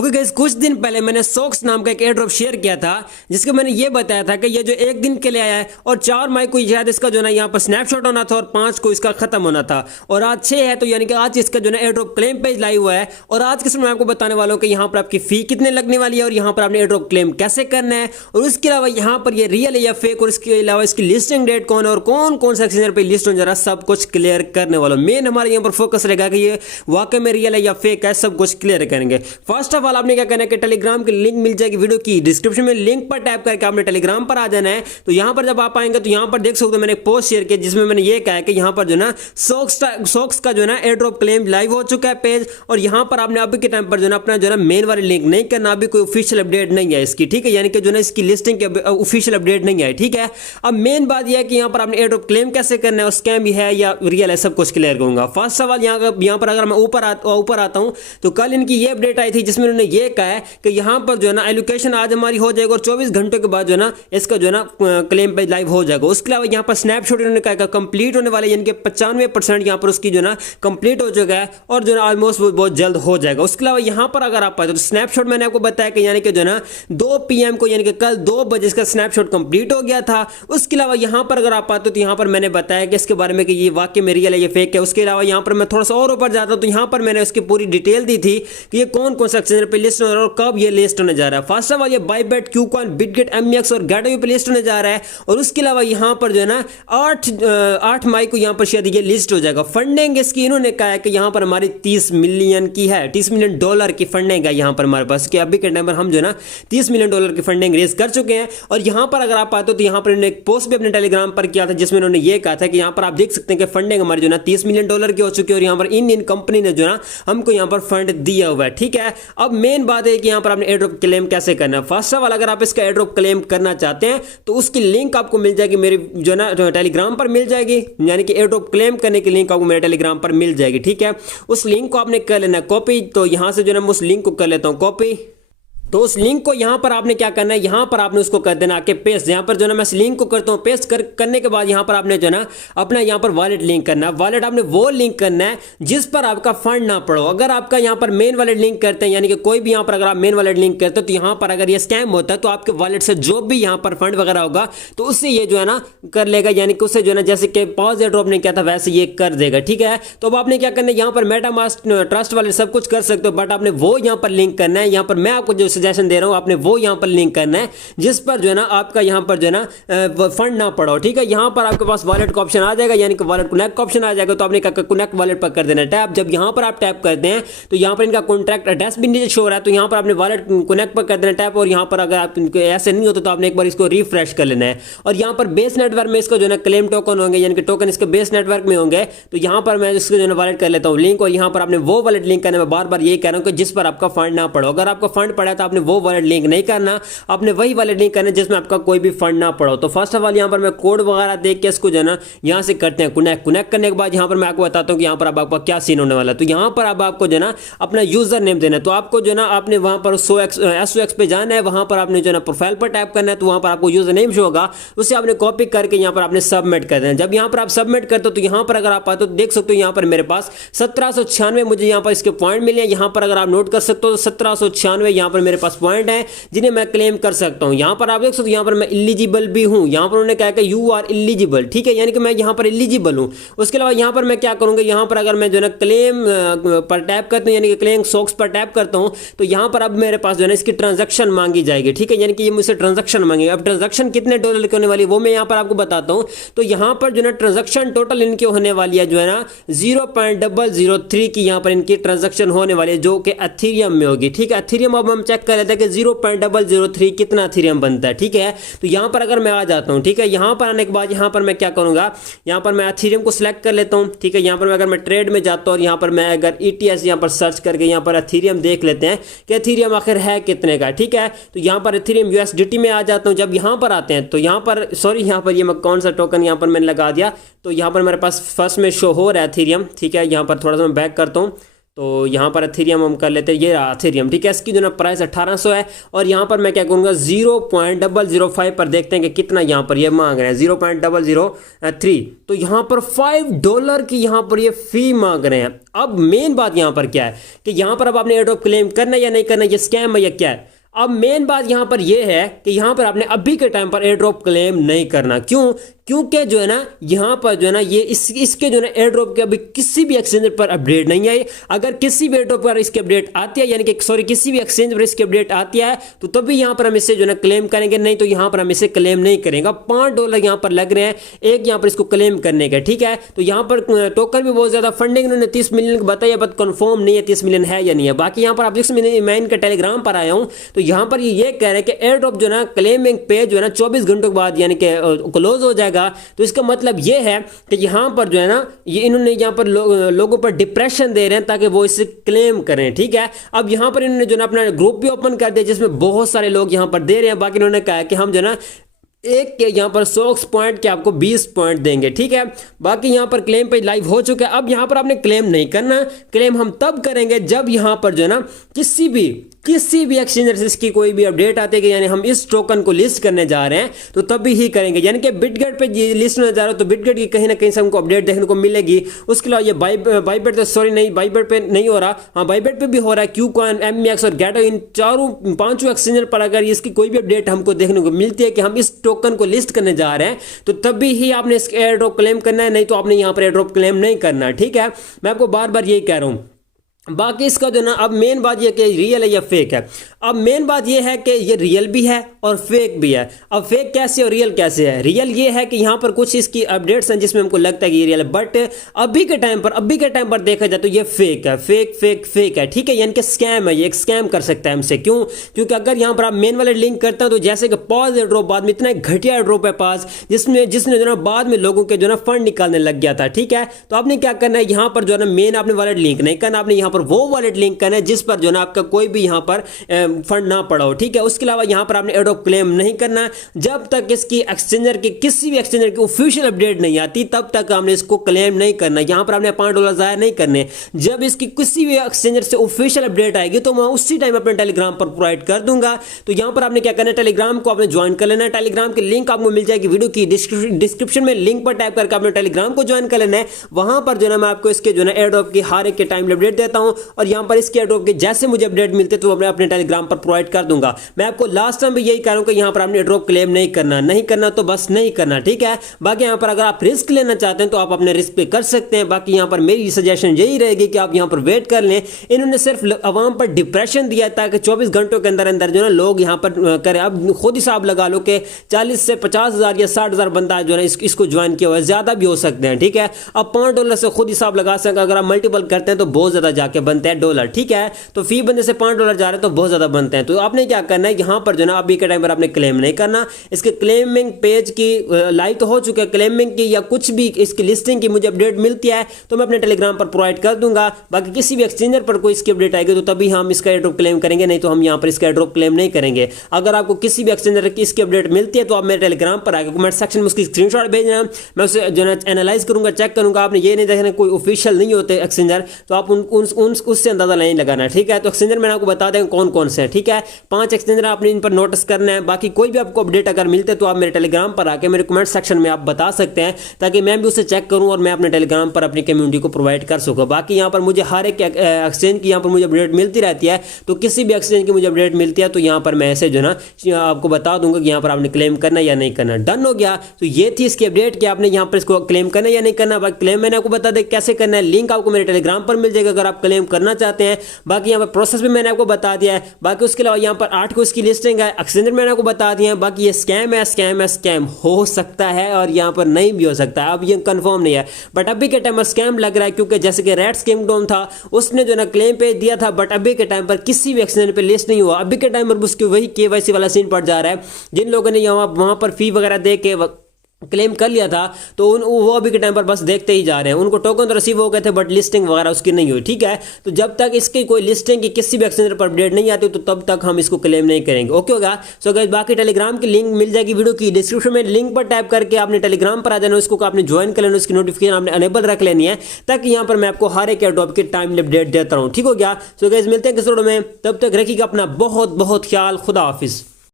Okay guys, कुछ दिन पहले मैंने सोक्स नाम का एक एयर ड्रॉप शेयर किया था जिसके मैंने ये बताया था कि ये जो एक दिन के लिए आया है और 4 मई को शायद इसका जो ना यहाँ पर स्नैपशॉट होना था और 5 को इसका खत्म होना था और आज 6 है, तो यानी कि आज इसका जो ना air drop claim page live हुआ है। और आज के समय मैं आपको बताने वाला हूँ कि यहाँ पर आपकी फी कितने लगने वाली है और यहाँ पर आपने एयर ड्रॉप क्लेम कैसे करना है, और उसके अलावा यहाँ पर ये रियल है या फेक, और इसके अलावा इसकी लिस्टिंग डेट कौन है और कौन कौन सा एक्सचेंजर पे लिस्ट हो जा रहा है, सब कुछ क्लियर करने वाला हूं। मेन हमारे यहाँ पर फोकस रहेगा कि ये वाकई में रियल है या फेक है, सब कुछ क्लियर करेंगे। फर्स्ट ऑफ ऑल आपने क्या करना है कि टेलीग्राम की लिंक मिल जाएगी वीडियो की डिस्क्रिप्शन में, लिंक पर टैप करके आपने टेलीग्राम पर आ जाना है। तो यहाँ पर जब आप आएंगे तो यहाँ पर देख सकते हो मैंने एक पोस्ट शेयर किया जिसमें मैंने ये कहा है कि यहाँ पर जो ना सोक्स का जो ना एयर ड्रॉप क्लेम लाइव हो चुका है पेज, और यहाँ पर आपने अभी के टाइम पर जो ना अपना जो ना मेन वाली लिंक नहीं करना, अभी कोई ऑफिशियल अपडेट नहीं है इसकी, ठीक है, यानी कि जो ना इसकी लिस्टिंग के ऑफिशियल अपडेट नहीं है, ठीक है। अब मेन बात यह है कि यहाँ पर आपने एयर ड्रॉप क्लेम कैसे करना है और स्कैम भी है या रियल है, सब कुछ क्लियर करूंगा। फर्स्ट सवाल यहाँ पर अगर मैं ऊपर आता हूँ तो कल इनकी ये अपडेट आई थी जिसमें उन्होंने ये कहा है कि यहाँ पर जो है ना एलोकेशन आज हमारी हो जाएगा और 24 घंटों के बाद जो है ना इसका जो है ना क्लेम पेज लाइव हो जाएगा। उसके अलावा यहाँ पर स्नैपशॉट इन्होंने कहा कंप्लीट होने वाले, यानी कि 95% यहाँ पर उसकी जो ना कंप्लीट हो चुका है और जो है ऑलमोस्ट बहुत जल्द हो जाएगा। उसके अलावा यहाँ पर अगर आप पाते तो स्नैपशॉट मैंने आपको बताया कि यानी कि जो ना 2 PM को, यानी कि कल 2 बजे इसका स्नैपशॉट कंप्लीट हो गया था। उसके अलावा यहाँ पर अगर आप पाते तो यहाँ पर मैंने बताया कि इसके बारे में कि ये वाकई में रियल है, ये फेक है। उसके अलावा यहाँ पर मैं थोड़ा सा और ऊपर जाता हूँ तो यहाँ पर मैंने उसकी पूरी डिटेल दी थी कि ये कौन कौन सा एक्सचेंजर पे लिस्ट हो रहा है और कब ये लिस्ट होने जा रहा है। फर्स्ट ऑफ ऑल ये बाईबेट, क्यूकॉइन, बिटगेट, MX और गेटवे पे लिस्ट होने जा रहा है। और उसके अलावा यहाँ पर जो है ना 8 मई को यहाँ पर शायद ये लिस्ट हो जाएगा। फंडिंग इसकी इन्होंने कहा है कि यहाँ पर हमारी 30 मिलियन की है, $30 मिलियन की फंडिंग है यहाँ पर हमारे पास, कि अभी के टाइम पर हम जो ना $30 मिलियन की फंडिंग रेज कर चुके हैं। और यहाँ पर अगर आप आते हो तो यहाँ पर इन्होंने एक पोस्ट भी अपने टेलीग्राम पर किया था जिसमें उन्होंने ये कहा था कि यहाँ पर आप देख सकते हैं कि फंडिंग हमारी जो ना $30 मिलियन की हो चुकी है और यहाँ पर इंडियन कंपनी ने जो ना हमको यहाँ पर फंड दिया हुआ है, ठीक है। अब मेन बात है कि यहाँ पर आपने एयर ड्रॉप क्लेम कैसे करना है। फर्स्ट ऑफ ऑल अगर आप इसका एयर ड्रॉप क्लेम करना चाहते हैं तो उसकी लिंक आपको मिल जाएगी मेरे जो ना टेलीग्राम पर मिल जाएगी, यानी कि एयर ड्रॉप क्लेम करने की लिंक आपको मेरे टेलीग्राम पर मिल जाएगी, ठीक है। उस लिंक को आपने कर लेना कॉपी, तो यहाँ से जो ना मैं उस लिंक को कर लेता हूँ कॉपी। तो उस लिंक को यहाँ पर आपने क्या करना है, यहाँ पर आपने उसको कर देना आके पेस्ट। यहाँ पर जो ना मैं इस लिंक को करता हूँ पेस्ट करने के बाद यहाँ पर आपने जो ना अपना यहाँ पर वॉलेट लिंक करना है। वॉलेट आपने वो लिंक करना है जिस पर आपका फंड ना पड़ो। अगर आपका यहाँ पर मेन वॉलेट लिंक करते हैं, यानी कि कोई भी यहाँ पर अगर आप मेन वॉलेट लिंक करते हो तो यहाँ पर अगर ये स्कैम होता है तो आपके वॉलेट से जो भी यहाँ पर फंड वगैरह होगा तो उससे ये जो है ना कर लेगा, यानी कि उससे जो है ना जैसे कि पॉज एयर ड्रॉप ने किया था वैसे ये कर देगा, ठीक है। तो अब आपने क्या करना है, यहाँ पर मेटामास्क, ट्रस्ट वॉलेट सब कुछ कर सकते हो, बट आपने वो यहाँ पर लिंक करना है। यहाँ पर मैं आपको जो सजेशन दे रहा हूँ आपने वो यहाँ पर लिंक करना है जिस पर जो है ना आपका यहाँ पर जो है ना फंड ना पड़ो, ठीक है। यहाँ पर आपके पास वॉलेट का ऑप्शन आ जाएगा, यानी कि वॉलेट कनेक्ट का ऑप्शन आ जाएगा, तो आपने कनेक्ट वॉलेट पर कर देना टैप। जब यहाँ पर आप टैप करते हैं तो यहाँ पर इनका कॉन्टैक्ट एड्रेस भी नीचे शो हो रहा है, तो यहाँ पर आपने वॉलेट कनेक्ट पर कर देना टैप। और यहाँ पर अगर आप ऐसे नहीं होता तो आपने एक बार इसको रिफ्रेश कर लेना है। और यहाँ पर बेस नेटवर्क में इसको जो है ना क्लेम टोकन होंगे, यानी कि टोकन इसके बेस नेटवर्क में होंगे, तो यहाँ पर मैं इसको जो है वॉलेट कर लेता हूँ लिंक। और यहाँ पर आपने वो वॉलेट लिंक करना, मैं बार बार यही कह रहा हूँ कि जिस पर आपका फंड ना पड़ो। अगर आपका फंड पड़ा तो आपने वो वॉलेट लिंक नहीं करना, आपने वही वाले लिंक करना जिसमें आपका कोई भी फंड ना पड़ो। तो फर्स्ट ऑफ ऑल यहाँ पर मैं कोड वगैरह देख के इसको जो है ना यहाँ से करते हैं कनेक्ट करने के बाद यहाँ पर मैं आपको बताता हूँ कि यहाँ पर आपका क्या सीन होने वाला है। तो यहाँ पर अब आपको जो है ना अपना यूजर नेम देना है, तो आपको जो है ना आपने वहाँ पर SOX पे जाना है, वहाँ पर आपने जो है ना प्रोफाइल पर टैप करना है, तो वहाँ पर आपको यूजर नेम शो होगा, उसे आपने कॉपी करके यहाँ पर आपने सबमिट कर देना। जब यहाँ पर आप सबमिट करते हो तो यहाँ पर अगर आप आते हो तो देख सकते हो यहाँ पर मेरे पास 1796 मुझे यहाँ पर इसके पॉइंट मिले हैं। यहाँ पर अगर आप नोट कर सकते हो तो 1796 यहाँ पर मेरे पास पॉइंट है जिन्हें मैं क्लेम कर सकता हूं। यहां पर आप देख सकते हो यहाँ पर मैं इलिजिबल भी हूं, यहां पर उन्होंने कहा कि यू आर इलिजिबल, ठीक है, यानी कि मैं यहां पर इलिजिबल हूं। उसके अलावा यहां पर मैं क्या करूंगा, यहां पर अगर मैं जो है ना क्लेम पर टैप करता हूं, यानी कि क्लेम सोक्स पर टैप करता हूं, तो यहां पर अब मेरे पास जो है ना इसकी ट्रांजैक्शन मांगी जाएगी, ठीक है, यानी कि ये मुझसे ट्रांजैक्शन मांगेगी। अब ट्रांजैक्शन कितने डॉलर की होने वाली है वो मैं यहां पर आपको बताता हूं। तो यहां पर जो है ना ट्रांजैक्शन टोटल इनकी होने वाली है जो है ना 0.003 की यहाँ पर इनकी ट्रांजैक्शन होने वाली है, जो कि एथेरियम में होगी, ठीक है। एथेरियम अब हम चेक कर लेते हैं कि 0.003 कितना एथेरियम बनता है, ठीक है। तो यहाँ पर अगर मैं आ जाता हूँ, ठीक है, यहाँ पर आने के बाद यहाँ पर मैं क्या करूँगा, यहाँ पर मैं एथेरियम को सिलेक्ट कर लेता हूँ, ठीक है। यहाँ पर अगर मैं ट्रेड में जाता हूँ और यहाँ पर मैं अगर ETS यहाँ पर सर्च करके यहाँ पर एथेरियम देख लेते हैं कि एथेरियम आखिर है कितने का, ठीक है। तो यहाँ पर एथेरियम USDT में आ जाता हूँ। जब यहाँ पर आते हैं तो यहाँ पर यहाँ पर ये मैं कौन सा टोकन यहाँ पर मैंने लगा दिया, तो यहाँ पर मेरे पास फर्स्ट में शो हो रहा है एथेरियम, ठीक है। यहाँ पर थोड़ा सा मैं बैक करता हूँ तो यहाँ पर एथेरियम हम कर लेते हैं, ये एथेरियम, ठीक है। इसकी जो ना प्राइस 1800 है और यहाँ पर मैं क्या करूँगा 0.005 पर देखते हैं कि कितना यहाँ पर ये मांग रहे हैं, 0.003। तो यहाँ पर $5 की यहाँ पर ये फी मांग रहे हैं। अब मेन बात यहाँ पर क्या है कि यहाँ पर अब आपने एयर ड्रॉप क्लेम करना है या नहीं करना, ये स्कैम है या क्या है। अब मेन बात यहाँ पर यह है कि यहाँ पर आपने अभी के टाइम पर एयर ड्रॉप क्लेम नहीं करना। क्यों? क्योंकि जो है ना यहाँ पर जो है ना ये इसके जो है ना एयर ड्रॉप के अभी किसी भी एक्सचेंज पर अपडेट नहीं आई। अगर किसी भी एयर ड्रॉप पर इसकी अपडेट आती है, यानी कि सॉरी किसी भी एक्सचेंज पर इसकी अपडेट आती है, तो तभी यहाँ पर हम इसे जो है ना क्लेम करेंगे, नहीं तो यहाँ पर हम इसे क्लेम नहीं करेंगे। $5 यहाँ पर लग रहे हैं एक यहाँ पर इसको क्लेम करने के, ठीक है। तो यहाँ पर टोकन भी बहुत ज्यादा, फंडिंग उन्होंने 30 मिलियन बताया, बट कंफर्म नहीं है 30 मिलियन है या नहीं है। बाकी यहाँ पर आप देख, मैं इनके टेलीग्राम पर आया हूँ, तो यहाँ पर ये कह रहे हैं कि एयर ड्रॉप जो है ना क्लेमिंग पेज जो है ना 24 घंटों के बाद यानी कि क्लोज हो जाएगा। तो इसका मतलब ये है कि यहाँ पर जो है ना ये इन्होंने यहाँ पर लोगों पर डिप्रेशन दे रहे हैं ताकि वो इसे क्लेम करें, ठीक है। अब यहाँ पर इन्होंने जो है अपना ग्रुप भी ओपन कर दिया जिसमें बहुत सारे लोग यहाँ पर दे रहे हैं। बाकी इन्होंने कहा कि हम जो है ना एक के यहाँ पर 100 पॉइंट के आपको 20 पॉइंट देंगे, ठीक है। बाकी यहाँ पर क्लेम पे लाइव हो चुका है। अब यहाँ पर आपने क्लेम नहीं करना, क्लेम हम तब करेंगे जब यहाँ पर जो है ना किसी भी एक्सचेंजर से इसकी कोई भी अपडेट आते हैं कि यानी हम इस टोकन को लिस्ट करने जा रहे हैं, तो तभी ही करेंगे। यानी कि बिटगेट पे लिस्ट होने जा रहा है तो बिटगेट की कहीं ना कहीं से हमको अपडेट देखने को मिलेगी। उसके अलावा ये बाईबेट तो सॉरी नहीं, बाईबेट पे नहीं हो रहा, हाँ बाईबेट पे भी हो रहा है। क्यूकॉइन, एमएक्स और गैटो, इन पांचों एक्सचेंजर पर अगर इसकी कोई भी अपडेट हमको देखने को मिलती है कि हम इस टोकन को लिस्ट करने जा रहे हैं, तो तभी ही आपने इस एयर ड्रॉप क्लेम करना है, नहीं तो आपने यहाँ पर एयर ड्रॉप क्लेम नहीं करना, ठीक है। मैं आपको बार बार यही कह रहा हूँ। बाकी इसका जो ना अब मेन बात ये कि रियल है या फेक है। अब मेन बात ये है कि ये रियल भी है और फेक भी है। अब फेक कैसे और रियल कैसे है? रियल ये है कि यहाँ पर कुछ इसकी अपडेट्स हैं जिसमें हमको लगता है कि ये रियल है, बट अभी के टाइम पर देखा जाए तो ये फेक है, फेक है, ठीक है। यानी कि स्कैम है, ये एक स्कैम कर सकता है हमसे। क्यों? क्योंकि अगर यहाँ पर आप मेन वाले लिंक करते हैं तो जैसे कि पॉज एयर ड्रॉप, बाद में इतना घटिया एयर ड्रॉप है पास जिसने जो ना बाद में लोगों के जो ना फंड निकालने लग गया था, ठीक है। तो आपने क्या करना है, यहाँ पर जो है ना मेन आपने वॉलेट लिंक नहीं करना, आपने यहाँ पर वो वॉलेट लिंक करना है जिस पर जो ना आपका कोई भी यहाँ पर फंड ना पड़ा हो, ठीक है। उसके अलावा यहाँ पर आपने एयर ड्रॉप क्लेम नहीं करना जब तक इसकी एक्सचेंजर की किसी भी एक्सचेंजर की ऑफिशियल अपडेट नहीं आती, तब तक आपने इसको क्लेम नहीं करना। यहाँ पर आपने $5 जाया नहीं करने। जब इसकी किसी भी एक्सचेंजर से ऑफिशियल अपडेट आएगी तो मैं उसी टाइम अपने टेलीग्राम पर प्रोवाइड कर दूंगा। तो यहाँ पर आपने क्या करना है, टेलीग्राम को आपने ज्वाइन कर लेना है। टेलीग्राम की लिंक आपको मिल जाएगी वीडियो की डिस्क्रिप्शन में, लिंक पर टाइप करके आपने टेलीग्राम को ज्वाइन कर लेना है। वहां पर जो है मैं आपको इसके जो है एयर ड्रॉप की हर एक के टाइम अपडेट देता हूं और यहाँ पर इसके एयर ड्रॉप के जैसे मुझे अपडेट मिलते तो मैं अपने टेलीग्राम पर प्रोवाइड कर दूंगा। मैं आपको लास्ट टाइम भी यही कह रहा हूं कि यहाँ पर आपने एयर ड्रॉप क्लेम नहीं करना तो बस नहीं करना, ठीक है। बाकी यहाँ पर अगर आप रिस्क लेना चाहते हैं तो आप अपने रिस्क पे कर सकते हैं। बाकी यहाँ पर मेरी सजेशन यही रहेगी कि आप यहाँ पर वेट कर लें। इन्होंने सिर्फ अवाम पर डिप्रेशन दिया ताकि 24 घंटों के अंदर अंदर जो है लोग यहाँ पर करें। अब खुद हिसाब लगा लो कि 40 से 50,000 या 60,000 बंदा जो है इसको ज्वाइन किया हुआ है, ज्यादा भी हो सकते हैं, ठीक है। अब $5 से खुद हिसाब लगा सकते, अगर आप मल्टीपल करते हैं तो बहुत ज्यादा जाके बनते हैं डॉलर, ठीक है। तो फी बंदे से $5 जा रहे हैं तो बहुत ज्यादा बनते हैं। तो आपने क्या करना है, यहाँ पर जो ना अभी के टाइम पर आपने क्लेम नहीं करना। इसके क्लेमिंग पेज की लाइव तो हो चुके हैं, क्लेमिंग की या कुछ भी इसकी लिस्टिंग की मुझे अपडेट मिलती है तो मैं अपने टेलीग्राम पर प्रोवाइड कर दूंगा। बाकी किसी भी एक्सचेंजर पर कोई इसकी अपडेट आएगी तो तभी हम इसका एयर ड्रॉप क्लेम करेंगे, नहीं तो हम यहाँ पर इसका एयर ड्रॉप क्लेम नहीं करेंगे। अगर आपको किसी भी एक्सचेंजर की इसकी अपडेट मिलती है तो आप मेरे टेलीग्राम पर आकर कमेंट सेक्शन में उसकी स्क्रीनशॉट भेजना, मैं उसे जो है एनालाइज करूंगा, चेक करूंगा। आपने ये नहीं देखना कोई ऑफिशियल नहीं होते एक्सचेंजर, तो आप उससे अंदाजा नहीं लगाना, ठीक है। तो एक्सचेंजर मैंने आपको बता दें कौन कौन से, ठीक है। 5 एक्सचेंजर आपने इन पर नोटिस करना है। बाकी कोई भी आपको अपडेट अगर मिलते तो आप मेरे टेलीग्राम पर आके मेरे कमेंट सेक्शन में आप बता सकते हैं ताकि मैं भी उसे चेक करूं और मैं अपने टेलीग्राम पर अपनी कम्युनिटी को प्रोवाइड कर सकूं। बाकी यहाँ पर मुझे हर एक एक्सचेंज की यहाँ पर मुझे अपडेट मिलती रहती है, तो किसी भी एक्सचेंज की मुझे अपडेट मिलती है तो यहाँ पर मैं ऐसे जो ना आपको बता दूंगा कि यहाँ पर आपने क्लेम करना या नहीं करना। डन हो गया। तो ये थी इसकी अपडेट कि आपने यहाँ पर इसको क्लेम करना या नहीं करना। बाकी क्लेम मैंने आपको बता दें कैसे करना है, लिंक आपको मेरे टेलीग्राम पर मिल जाएगा अगर आप क्लेम करना चाहते हैं। बाकी यहाँ पर प्रोसेस भी मैंने आपको बता दिया है। बाकी उसके अलावा यहाँ पर 8 को इसकी लिस्टिंग है, एक्सचेंजर मैंने आपको बता दिया है। बाकी ये स्कैम हो सकता है और यहाँ पर नहीं भी हो सकता है, अब ये कंफर्म नहीं है। बट अभी के टाइम पर स्कैम लग रहा है क्योंकि जैसे कि रेड किंगडम था उसने जो ना क्लेम पे दिया था, बट अभी के टाइम पर किसी भी एक्सचेंज पे लिस्ट नहीं हुआ। अभी के टाइम पर उसके वही KYC वाला सीन पड़ जा रहा है। जिन लोगों ने यहाँ वहां पर फी वगैरह दे के क्लेम कर लिया था, तो वो अभी के टाइम पर बस देखते ही जा रहे हैं। उनको टोकन तो रिसीव हो गए थे बट लिस्टिंग वगैरह उसकी नहीं हुई। ठीक है, तो जब तक इसकी कोई लिस्टिंग की किसी भी एक्सचेंजर पर अपडेट नहीं आती तो तब तक हम इसको क्लेम नहीं करेंगे। ओके होगा। सो गाइस, बाकी टेलीग्राम की लिंक मिल जाएगी वीडियो की डिस्क्रिप्शन में, लिंक पर टैप करके आपने टेलीग्राम पर आ जाना, उसको आपने ज्वाइन कर लेना, उसकी नोटिफिकेशन आपने अनेबल रख लेनी है, ताकि यहाँ पर मैं आपको हर एक एयरड्रॉप की टाइमली अपडेट देता रहूँ। ठीक हो गया। सो गाइस, मिलते हैं किस वीडियो में, तब तक रखिएगा अपना बहुत बहुत ख्याल। खुदा हाफिज।